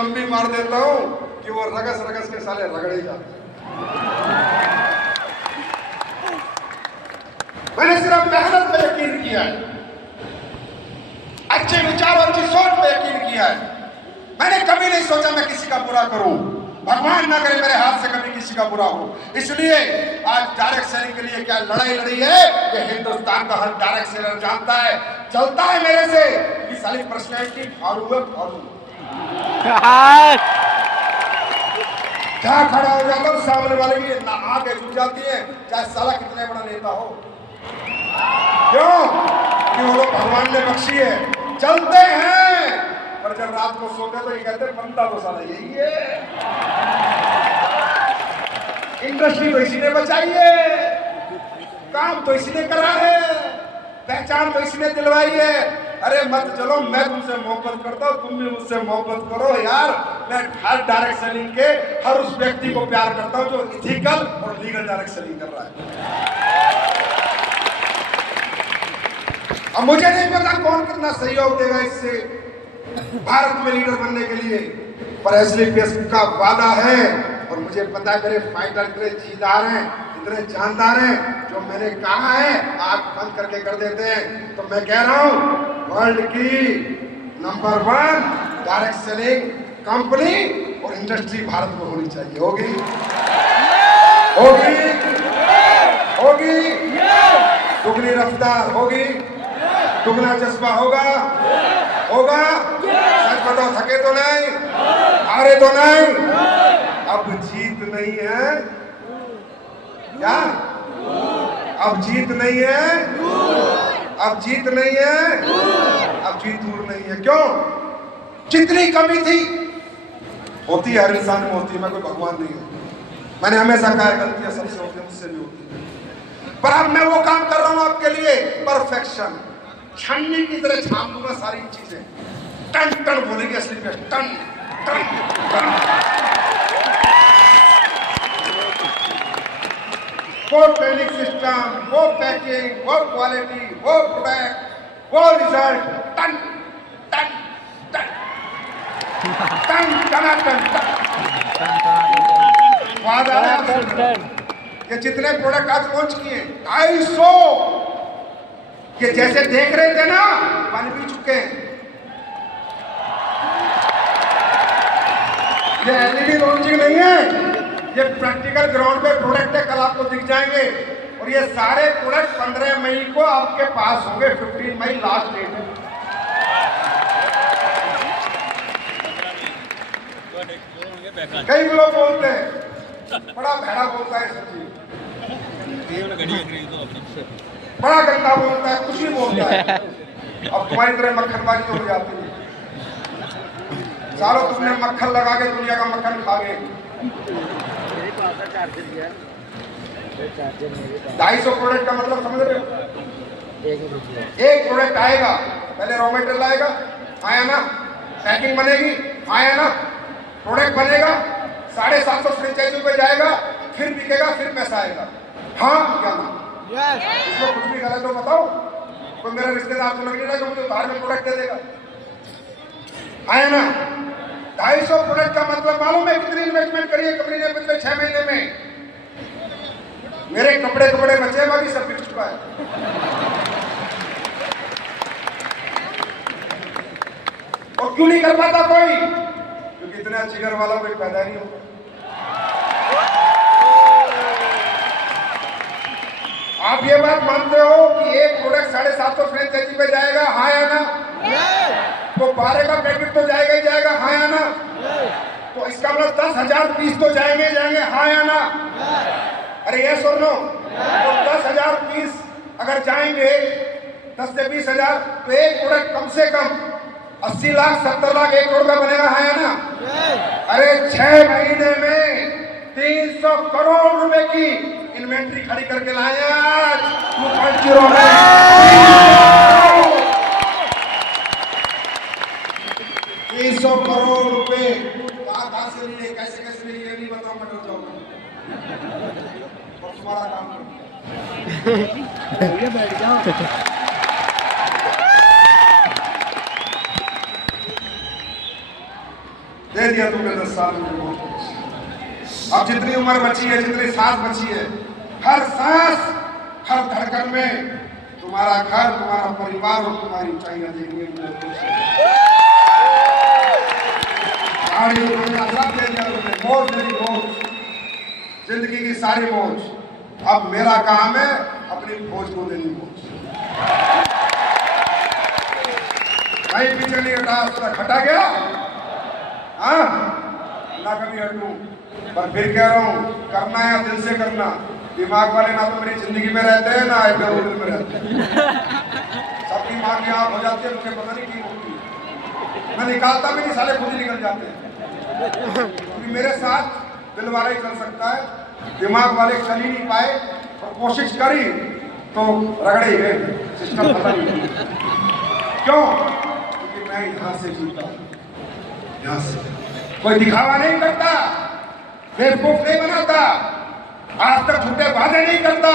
लंबी मार देता हूँ कि वो रगस रगस के साले रगड़े जाते। मैंने सिर्फ मेहनत पे यकीन किया है, अच्छे विचार और अच्छी सोच पे यकीन किया है। मैंने कभी नहीं सोचा मैं किसी का बुरा करूं, भगवान ना करे मेरे हाथ से कभी किसी का बुरा हो। इसलिए आज डायरेक्ट सेलिंग के लिए क्या लड़ाई लड़ी है, ये हिंदुस्तान का हर डायरेक्ट सेलर जानता है। चलता है मेरे से कि साली पर्सनैलिटी फाड़ू है, फाड़ू क्या खड़ा हो जाता हूँ सामने वाले की ना आंखें झुक जाती है, चाहे साला कितने बड़ा नेता हो। क्यों? कि वो लोग भगवान ने बख्शी है। चलते हैं पर जब रात को सोते तो ये कहते हैं बनता तो साला यही है। इंडस्ट्री तो इसी ने बचाई है, काम तो इसी ने करा है, पहचान तो इसी ने दिलवाई है। अरे मत चलो, मैं तुमसे मोहब्बत करता हूँ, तुम भी मुझसे मोहब्बत करो यार। मैं हर डायरेक्ट सेलिंग के हर उस व्यक्ति को प्यार करता हूँ जो इथिकल और लीगल डायरेक्ट सेलिंग कर रहा है। अब मुझे नहीं पता कौन कितना सहयोग देगा इससे भारत में लीडर बनने के लिए, पर एसलीपीएस का वादा है और मुझे पता है मेरे फाइटर इतने जीदार हैं, इतने जानदार हैं, जो मैंने कहा है आंख बंद करके कर देते हैं। तो मैं कह रहा हूं वर्ल्ड की नंबर 1 डायरेक्ट सेलिंग कंपनी और इंडस्ट्री भारत में होनी चाहिए। होगी होगी होगी, दुगनी रफ्तार होगी, दुगना जज्बा होगा होगा। सच बताओ, थके तो नहीं, हारे तो नहीं, अब जीत नहीं है क्या? अब जीत नहीं है, अब जीत नहीं है, अब जीत दूर नहीं है। क्यों? जितनी कमी थी होती है, हर इंसान में होती है, मैं कोई भगवान नहीं हूं। मैंने हमेशा कहा गलतियां सबसे होती है, मुझसे भी होती है, पर अब मैं वो काम कर रहा हूं आपके लिए, परफेक्शन। छन्नी की तरह छाप दूंगा सारी चीजें, टन टन बोलेंगे असली में, टन टन टन। वो ट्रेनिंग सिस्टम, वो पैकिंग, वो क्वालिटी, वो प्रोडक्ट, वो रिजल्ट, टन टन टन टन टन टन टन। ये जितने प्रोडक्ट आज लॉन्च किए 250, ये जैसे देख रहे थे ना बन भी चुके हैं। ये एलईडी लॉन्चिंग नहीं है, ये प्रैक्टिकल ग्राउंड पे प्रोडक्ट है, कल आपको दिख जाएंगे। और ये सारे प्रोडक्ट 15 मई को आपके पास होंगे, 15 मई लास्ट डेट है। कई लोग बोलते हैं बड़ा भैड़ा बोलता है सचिन, बड़ा गंदा बोलता है, कुछ भी बोलता है। अब तुम्हारी तरह मक्खनबाजी तो हो जाती है। सालों तुमने मक्खन लगा के दुनिया का मक्खन खा गए। 250 प्रोडक्ट का मतलब समझ रहे हो? एक प्रोडक्ट आएगा, पहले रॉ मटेरियल आएगा, आया ना, पैकिंग बनेगी, आया ना, प्रोडक्ट बनेगा, 750 फ्रेंचाइजी पे जाएगा, फिर बिकेगा, फिर पैसा आएगा। हाँ क्या ना? इसमें कुछ भी गलत हो बताओ? कोई मेरा रिश्तेदार तो लग नहीं रहा कि मुझे बाहर में प्रोडक्ट दे देगा। आया ना? 250 प्रोडक्ट का मतलब मालूम है कितनी इन्वेस्टमेंट करी है कंपनी ने पिछले 6 महीने में? मेरे कपड़े बचे, बाकी सब बिक चुका है। और क्यों नहीं कर पाता कोई? क्योंकि इतना जिगर वाला कोई पैदा नहीं होता। आप ये बात मानते हो कि एक प्रोडक्ट 750 फ्रेंचाइजी पे जाएगा, हाँ या ना? तो 12 का पैकेट तो जाएगा ही जाएगा, हाँ या ना? तो इसका मतलब 10,000 पीस तो जाएंगे, हाँ या ना? अरे ये सुन लो, तो 10,000 पीस अगर जाएंगे, 10 से 20,000, तो एक प्रोडक्ट कम से कम 80 लाख 70 लाख 1 करोड़ का बनेगा, हाँ या ना? अरे 6 महीने में 300 करोड़ रुपए की इन्वेंट्री खड़ी करके लाए आज 2.0 में। 300 करोड़ रुपए कहाँ से लिए, कैसे कैसे लिए, ये नहीं बताओ, मैं डर जाऊंगा। और तुम्हारा काम करो, बैठ जाओ। दे दिया तुमने 10 साल में बहुत कुछ। अब जितनी उम्र बची है, जितनी सांस बची है, हर सांस, हर धड़कन में तुम्हारा घर, तुम्हारा परिवार और तुम्हारी ऊंचाइयां देखने को गाड़ी सब दे दिया तुमने, मौज मेरी मौज, जिंदगी की सारी मौज। अब मेरा काम है अपनी फौज को देनी मौज। कहीं पीछे नहीं हटा, हटा गया हाँ ना कभी हटूं, पर फिर कह रहा हूं करना है दिल से करना। दिमाग वाले ना तो मेरी जिंदगी में रहते हैं ना इधर उधर में रहते हैं। सबकी मां की आंख हो जाती है, मुझे पता नहीं क्यों होती है। मैं निकालता भी नहीं, साले खुद ही निकल जाते हैं। क्योंकि मेरे साथ दिल वाला ही चल सकता है, दिमाग वाले चल ही नहीं पाए और कोशिश करी तो रगड़े ही गए, सिस्टम खत्म ही नहीं। क्यों? क्योंकि मैं यहाँ से जीता हूँ, यहाँ से कोई दिखावा नहीं करता, बेवकूफ नहीं बनाता, आज तक झूठे वादे नहीं करता।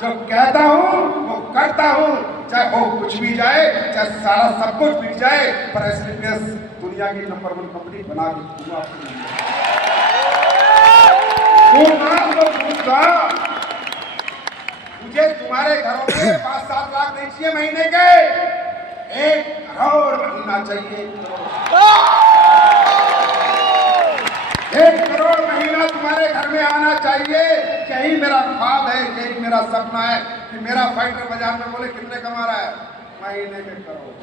जो कहता हूँ वो करता हूँ, चाहे हो कुछ भी जाए, चाहे सारा सब कुछ बिक जाए, पर एसलीपीएस दुनिया की नंबर 1 कंपनी बना के मुझे तुम्हारे घरों में 5-7 लाख नहीं चाहिए महीने के, 1 करोड़ महीना चाहिए। 1 करोड़ महीना तुम्हारे घर में आना चाहिए। यही मेरा ख्वाब है, यही मेरा सपना है कि मेरा फाइटर बाजार में बोले कितने कमा रहा है, महीने के करोड़।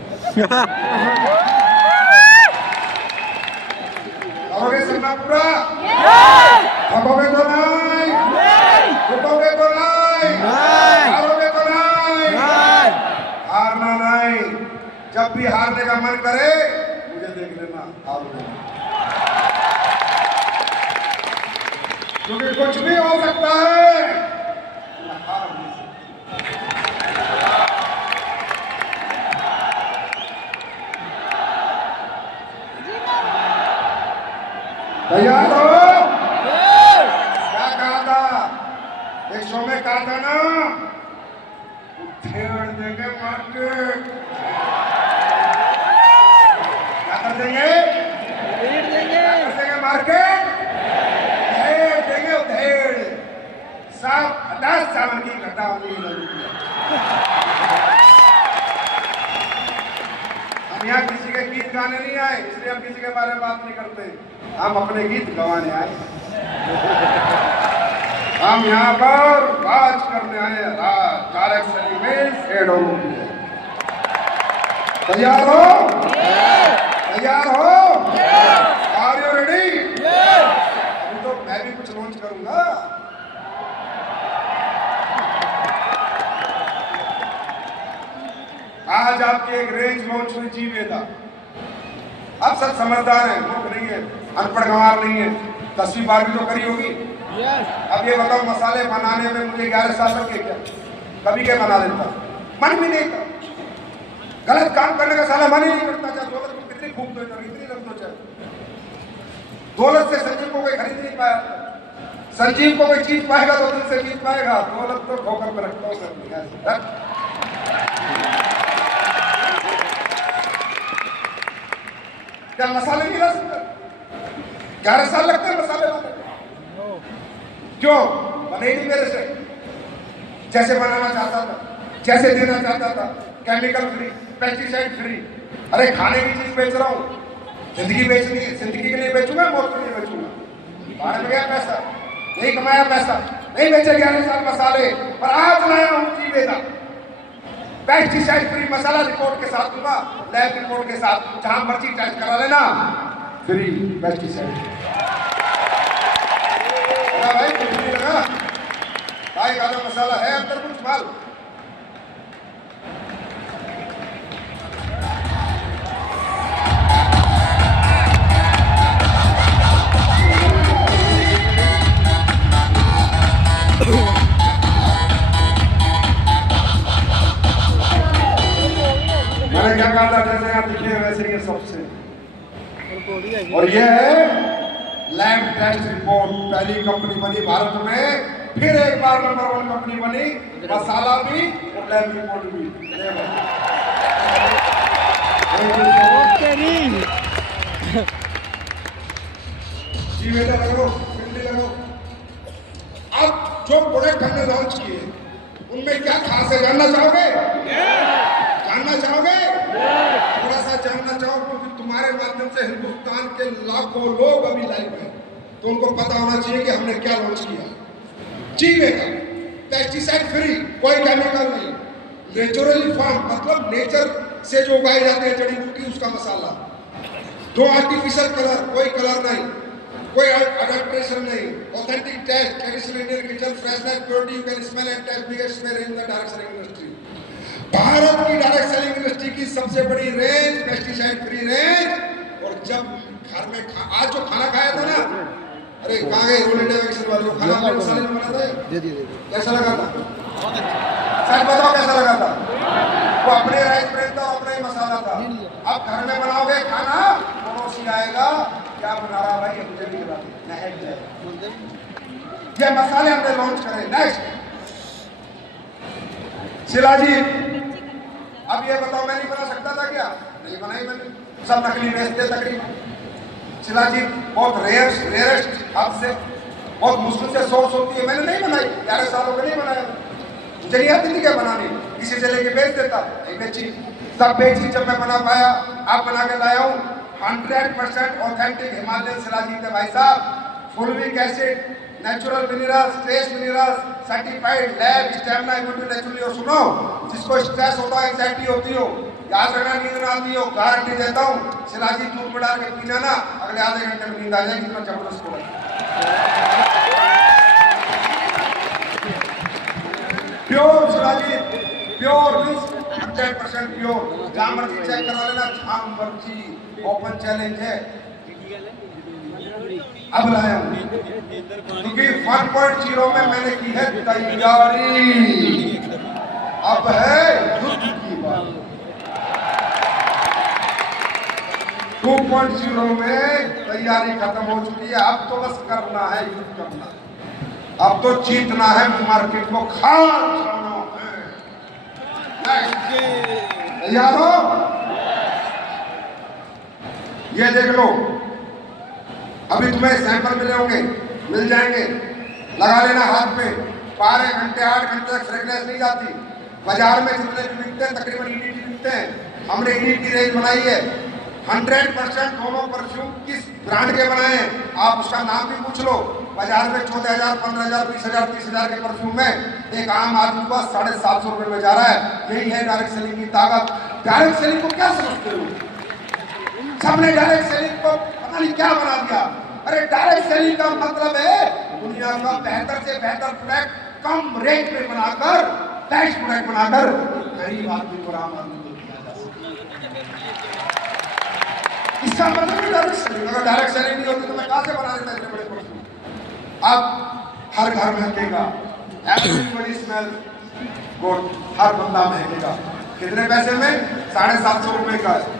करोगे सपना पूरा? थकोगे तो नहीं, टूटोगे तो नहीं, हारोगे तो नहीं, हारना नहीं। जब भी हारने का मन करे मुझे देख लेना, हारोगे। क्योंकि कुछ भी हो सकता है, तैयार हो? क्या कहा था एक शो में, कहा था ना उठेड़ देंगे मार्केट। क्या कर देंगे? मार्केट देंगे, उधेड़ सब 10 सावन की घटा होगी। हम यहाँ किसी के गीत गाने नहीं आए, इसलिए हम किसी के बारे में बात नहीं करते, हम अपने गीत गवाने आए। हम यहाँ पर राज करने आए, राज। तैयार हो? तैयार हो? Are you ready? अभी तो मैं भी कुछ लॉन्च करूंगा। आज आपकी एक रेंज लॉन्च हुई, जीवेदा। अब सब समझदार हैं, मूर्ख नहीं है, अनपढ़ गंवार नहीं है, 10वीं 12वीं तो करी होगी। अब ये बताओ, मसाले बनाने में मुझे 11 साल लग गए क्या? कभी क्या बना लेता, मन भी नहीं था। गलत काम करने का साला मन ही नहीं करता। चाहे दौलत को कितनी फूक दो, इतनी रख दो, चाहे दौलत से संजीव को कोई खरीद नहीं पाया। संजीव को कोई जीत पाएगा तो दिल से जीत पाएगा, दौलत तो ठोकर में रखता हूँ। क्या मसाले नहीं ला सकते? 11 साल लगते हैं मसाले लाने। क्यों? बने नहीं मेरे से जैसे बनाना चाहता था, जैसे देना चाहता था, केमिकल फ्री, पेस्टिसाइड फ्री। अरे खाने की चीज बेच रहा हूँ, जिंदगी बेचनी है, जिंदगी के लिए बेचूंगा, मौत के लिए बेचूंगा। बाहर में गया पैसा, नहीं कमाया पैसा, नहीं बेचे 11 साल मसाले, पर आज लाया हूँ जीवेदा पेस्टिसाइड फ्री मसाला। रिपोर्ट के साथ दूंगा, लैब रिपोर्ट के साथ, जहां मर्जी टेस्ट करा लेना, फ्री पेस्टिसाइड। भाई कुछ नहीं लगा भाई, काला मसाला है अंदर, कुछ माल। मैंने क्या कहा था, जैसे आप दिखे वैसे ही सबसे। और ये है लैब टेस्ट रिपोर्ट, पहली कंपनी बनी भारत में, फिर एक बार नंबर 1 कंपनी बनी, मसाला भी और लैब रिपोर्ट भी। जी बेटा लगाओ, भिंडी लगाओ। अब जो प्रोडक्ट हमने लॉन्च किए उनमें क्या खास है जानना चाहोगे? जानना चाहोगे? थोड़ा सा जानना चाहो, क्योंकि तुम्हारे माध्यम से हिंदुस्तान के लाखों लोग अभी लाइव हैं, तो उनको पता होना चाहिए कि हमने क्या लॉन्च किया। जी बेटा, पेस्टिसाइड फ्री, कोई केमिकल नहीं, नेचुरली फार्म, मतलब नेचर से जो उगाई जाती है जड़ी बूटी उसका मसाला। नो आर्टिफिशियल कलर, कोई कलर नहीं, कोई अडल्ट्रेशन नहीं, authentic taste, traditional Indian kitchen, freshness, purity, you can smell and taste biggest range in the direct selling industry. Bharat की डायरेक्ट सेलिंग इंडस्ट्री की सबसे बड़ी रेंज, पेस्टिसाइड फ्री रेंज। और जब घर में आज जो खाना खाया था ना, अरे कहाँ गए रोल इंडिया वैक्सीन वाले, खाना आपने मसाले में बना था, कैसा लगा था? सच बताओ कैसा लगा था? वो अपने राइस ब्रेड था, अपना ही मसाला था। अब घर में बनाओगे खाना, पड़ोसी आएगा, क्या बना रहा भाई, मुझे भी बता दे। ये मसाले हमने लॉन्च करे। नेक्स्ट शिला जी, अब ये बताओ मैं नहीं बना सकता था क्या? नहीं बनाई मैंने, सब नकली बेचते तकरीबन। शिला जी बहुत रेयरेस्ट हद से, बहुत मुश्किल से सोर्स होती है, मैंने नहीं बनाई, 11 सालों में नहीं बनाया, मुझे नहीं आती थी क्या बनानी, किसी से लेके बेच देता, नहीं बेची, तब बेची जब मैं बना पाया, आप बना के लाया हूँ। 100% ऑथेंटिक हिमालयन शिलाजीत है भाई साहब, फुलविक acid, natural minerals, trace minerals, certified lab stamina immunity naturally. और सुनो, जिसको स्ट्रेस होता है, एंजाइटी होती हो, याद रखना, नींद ना आती हो, गारंटी देता हूँ, शिलाजीत दूध में डाल के पीना ना, अगले आधे घंटे में नींद आ जाएगी, इतना जबरदस्त product. Pure shilajit, pure means 100% pure. जहां मर्जी चेक करा लेना, जहां मर्जी, ओपन चैलेंज है। अब लाया हूं क्योंकि 1.0 में मैंने की है तैयारी, अब है युद्ध की बात। 2.0 में तैयारी खत्म हो चुकी है, अब तो बस करना है, युद्ध करना है, अब तो जीतना है, मार्केट को खाना है। तैयार हो? ये देख लो, अभी तुम्हें सैंपल मिले होंगे, मिल जाएंगे, लगा लेना हाथ में। 12 घंटे 8 घंटे तक फ्रेगनेंस नहीं जाती। बाजार में जितने भी बिकते हैं तकरीबन ईडीटी बिकते हैं, हमने ईडीटी रेंज बनाई है। 100% दोनों परफ्यूम किस ब्रांड के बनाए हैं, आप उसका नाम भी पूछ लो। बाजार में 14,000, 15,000, 20,000, 30,000 के परफ्यूम है, एक आम आदमी को 750 रुपए में जा रहा है। यही है डायरेक्ट सेलिंग की ताकत। डायरेक्ट सेलिंग को क्या समझते हो? सबने डायरेक्ट सेलिंग को पता नहीं क्या बना दिया। अरे डायरेक्ट सेलिंग का मतलब है दुनिया का बेहतर से बेहतर प्रोडक्ट कम रेट में बनाकर, बेस्ट प्रोडक्ट बनाकर गरीब आदमी को, आम आदमी को दिया जा सके। इसका मतलब है डायरेक्ट सेलिंग। अगर डायरेक्ट सेलिंग नहीं होती तो मैं कहां से बना देता इतने बड़े परफ्यूम? अब हर घर महकेगा, एवरीबॉडी स्मेल गुड, हर बंदा महकेगा। कितने पैसे में? 750 रुपए का है,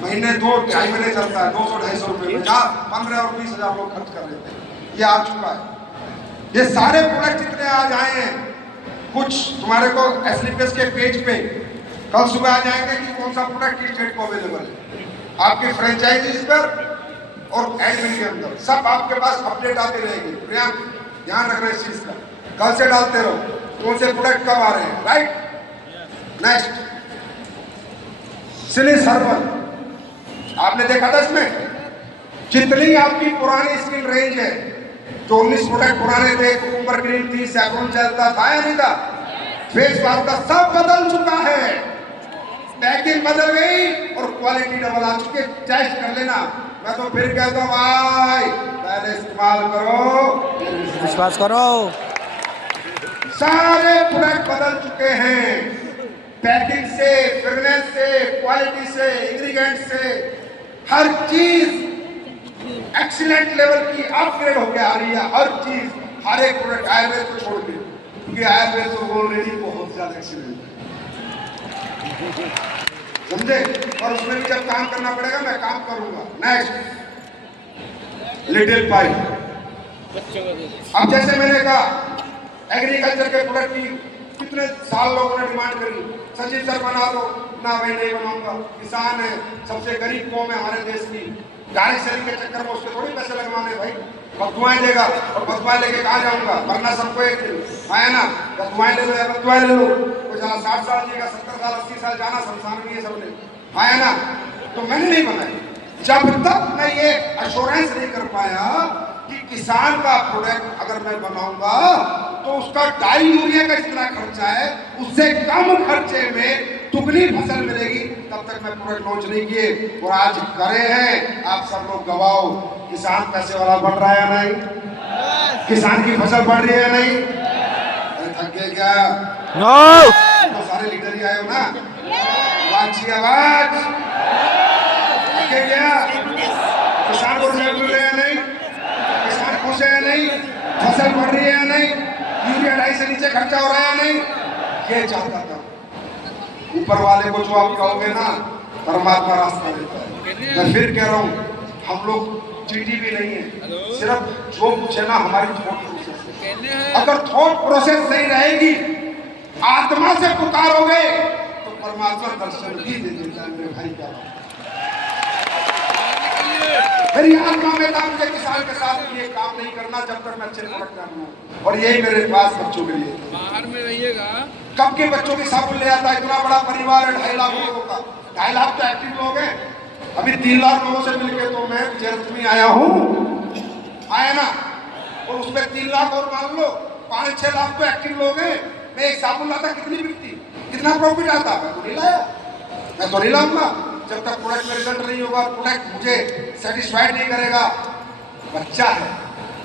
महीने 2-2.5 महीने चलता है, 200-250 रुपए में 15 और 20,000 लोग खर्च कर लेते हैं। ये आ चुका है। ये सारे प्रोडक्ट जितने आज आए हैं, कुछ तुम्हारे को एसलीपीएस के पेज पे कल सुबह आ जाएंगे कि कौन सा प्रोडक्ट किस डेट को अवेलेबल है, आपके फ्रेंचाइजीज पर और एडमिन के अंदर सब आपके पास अपडेट आती रहेगी। प्रियांक ध्यान रखना इस चीज का, कल से डालते रहो कौन से प्रोडक्ट कब आ रहे हैं, राइट। नेक्स्ट सिली सर्वर, आपने देखा था इसमें जितनी आपकी पुरानी स्किन रेंज है, जो 19 प्रोडक्ट पुराने थे, कुकुम्बर क्रीम थी, सैफरन जेल था या नहीं था, फेस वॉश का, सब बदल चुका है। पैकिंग बदल गई और क्वालिटी डबल आ चुकी है। टेस्ट कर लेना। मैं तो फिर कहता हूँ भाई पहले इस्तेमाल करो, विश्वास करो। सारे प्रोडक्ट बदल चुके हैं, पैकिंग से, फ्रेगनेंस से, क्वालिटी से, इंग्रेडिएंट से, हर चीज एक्सीलेंट लेवल की अपग्रेड होकर आ रही है। हर चीज, हर एक प्रोडक्ट आयुर्वेद को छोड़ के, क्योंकि आयुर्वेद तो ऑलरेडी बहुत ज्यादा एक्सीलेंट है, समझे। और उसमें भी जब काम करना पड़ेगा मैं काम करूंगा। Next little pipe. अब जैसे मैंने कहा एग्रीकल्चर के प्रोडक्ट की कितने साल लोगों ने डिमांड करी, संजीव सर बना दो ना, भाई नहीं बनाऊंगा, किसान है, सबसे गरीब कौम है हमारे देश की, डायरेक्ट सेलिंग के चक्कर में उसके थोड़ी पैसे लगवाने भाई। बदुआएं देगा और बदुआएं लेके कहाँ जाऊंगा, वरना सबको एक दिन आया ना, बदुआएं ले लो या बदुआएं ले लो। कोई जहाँ 60 साल जिएगा, 70 साल 80 साल जाना शमशान में, ये सब ले आया ना। तो मैंने नहीं बनाई जब तक मैं ये अश्योरेंस नहीं कर पाया कि किसान का प्रोडक्ट अगर मैं बनाऊंगा तो उसका डाई यूरिया का जितना खर्चा है उससे कम खर्चे में दुगनी फसल मिलेगी, तब तक मैं प्रोडक्ट लॉन्च नहीं किए। और आज करे हैं, आप सब लोग गवाओ, किसान पैसे वाला बन रहा है या नहीं, किसान की फसल बढ़ रही है या नहीं। थक गए क्या? नो। तो सारे लीडर ही आए हो ना, आवाज आवाज थके क्या? किसान को रिजल्ट मिल रहे हैं नहीं, किसान खुश है या नहीं, फसल बढ़ रही है या नहीं, यूरिया डाई से नीचे खर्चा हो रहा है या नहीं, ये चाहता था। ऊपर वाले को जो आप कहोगे ना, परमात्मा रास्ता देता है। मैं फिर कह रहा हूँ, हम लोग चीटी भी नहीं है, सिर्फ जो पूछे ना हमारी थॉट प्रोसेस है। अगर थॉट प्रोसेस सही रहेगी, आत्मा से पुकारोगे तो परमात्मा दर्शन भी दे देता है। मेरे भाई क्या मेरी आत्मा में था मुझे किसान के साथ ये काम नहीं करना जब तक मैं अच्छे प्रोडक्ट ना बनाऊं। और यही मेरे पास बच्चों के लिए, बाहर में रहिएगा। कब के बच्चों की साबुन ले आता है, इतना बड़ा परिवार है 2.5 लाख लोगों का, 2.5 लाख तो एक्टिव लोग हैं। अभी 3 लाख लोगों से मिलकर तो मैं विजयरथ में आया हूँ, आया ना। और उसमें 3 लाख और मान लो 5-6 लाख तो एक्टिव लोग हैं। मैं एक साबुन लाता कितनी बिकती, कितना प्रॉफिट आता, मैं तो नहीं लाया, मैं तो नहीं लाऊंगा जब तक प्रोडक्ट में रिजल्ट नहीं होगा, प्रोडक्ट मुझे सेटिस्फाइड नहीं करेगा। बच्चा है,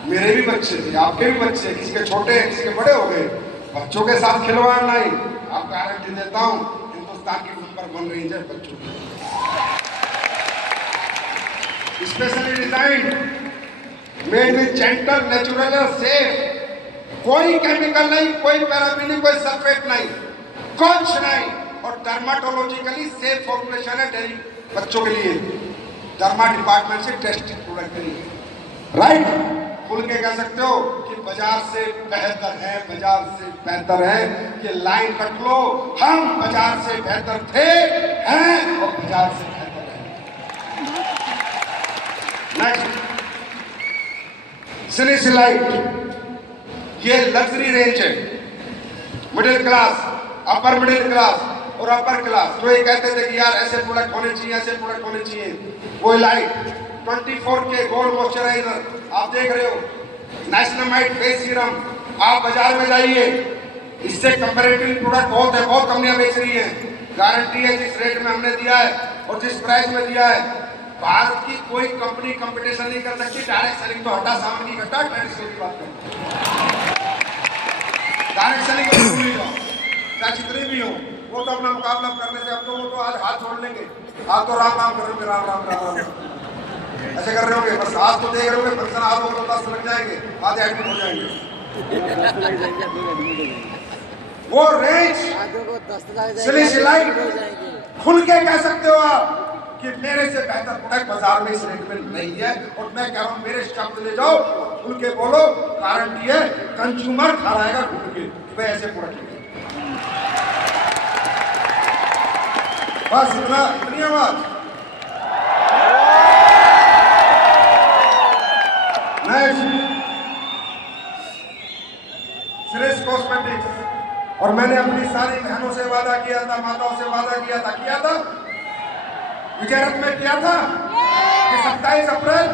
मेरे भी बच्चे थे, आपके भी बच्चे, किसी के छोटे हैं, किसी के बड़े हो गए। बच्चों के साथ खिलवाड़ नहीं। आप गारंटी देता हूँ हिंदुस्तान की नंबर 1 रेंज है बच्चों की, specially design, made with gentle, natural और सेफ। कोई केमिकल नहीं, कोई पैराफिन, कोई सल्फेट नहीं, कुछ नहीं। और डर्माटोलॉजिकली सेफ फॉर्मुलेशन है डेयरी बच्चों के लिए, डर्मा डिपार्टमेंट से टेस्टेड प्रोडक्ट है। राइट, खुल के कह सकते हो कि बाजार से बेहतर है, बाजार से बेहतर है। ये लाइन कट लो, हम बाजार से बेहतर थे, हैं और बाजार से बेहतर है। नेक्स्ट, सिलिसिलाइट, ये लग्जरी रेंज है, middle class, upper middle class और अपर क्लास। तो ये कहते थे कि यार ऐसे प्रोडक्ट होने चाहिए, ऐसे प्रोडक्ट होने चाहिए। वो लाइट 24K गोल्ड मॉइस्चराइजर आप देख रहे हो, नाइसिनामाइड फेस सीरम, आप बाजार में जाइए, इससे कंपैरेटिव प्रोडक्ट बहुत है, बहुत कंपनियां बेच रही हैं। गारंटी है जिस रेट में हमने दिया है और जिस प्राइस में दिया है, भारत की कोई कंपनी कंपटीशन नहीं कर सकती। डायरेक्ट सेलिंग तो हटा, सामान की घटा, ट्रेडिशनल की बात करें, डायरेक्ट सेलिंग चाहे जितनी भी हो, वो तो अपना मुकाबला करने से अब तो वो तो आज हाथ जोड़ लेंगे, हाथ तो राम राम करोगे, राम राम राम राम ऐसे कर रहे होंगे, बस हाथ तो देख रहे होंगे, फंक्शन हाथ होगा तो 10 लग जाएंगे, हाथ एक्टिव हो जाएंगे। वो रेंज सिलिसिलाइट खुल के कह सकते हो आप कि मेरे से बेहतर प्रोडक्ट बाजार में इस रेट में नहीं है। और मैं कह रहा हूँ मेरे शब्द ले जाओ, खुल के बोलो, गारंटी है कंज्यूमर खा रहेगा ढूंढ के कि भाई ऐसे प्रोडक्ट। बस इतना, इतनी आवाज। श्रेष्ठ कॉस्मेटिक्स, और मैंने अपनी सारी बहनों से वादा किया था, माताओं से वादा किया था, विजयरथ में किया था कि 27 अप्रैल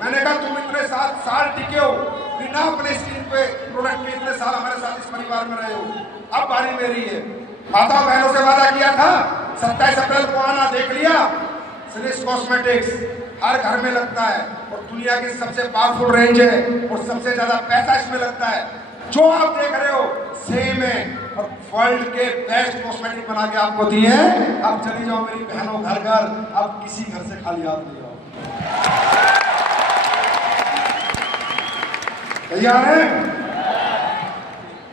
मैंने कहा तुम इतने साल टिके हो बिना अपने स्किन पे प्रोडक्ट के, इतने साल हमारे साथ इस परिवार में रहे हो, अब बारी मेरी है। माता बहनों से वादा किया था, 27 अप्रैल को आना, देख लिया। श्रेष्ठ कॉस्मेटिक्स हर घर में लगता है और दुनिया की सबसे पावरफुल रेंज है और सबसे ज्यादा पैसा इसमें लगता है। जो आप देख रहे हो सेम है और वर्ल्ड के बेस्ट कॉस्मेटिक बना के आपको दिए हैं। अब चली जाओ मेरी बहनों घर घर, अब किसी घर से खाली हाथ नहीं आओ। तैयार है?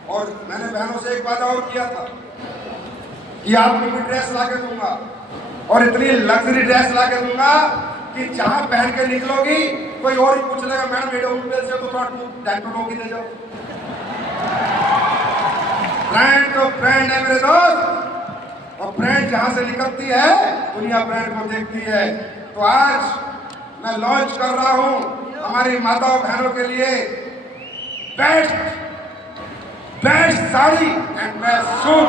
और मैंने बहनों से एक वादा और किया था कि आपको भी ड्रेस ला के दूंगा और इतनी लग्जरी ड्रेस ला के दूंगा कि जहां पहन के निकलोगी कोई और ही पूछ लेगा मैडम मेरे उम्मीद से तो थोड़ा डेंटोलॉजी दे जाओ। ब्रांड तो ब्रांड है मेरे दोस्त, और ब्रांड जहां से निकलती है दुनिया ब्रांड को देखती है। तो आज मैं लॉन्च कर रहा हूं हमारी माताओं बहनों के लिए best sari and best suit.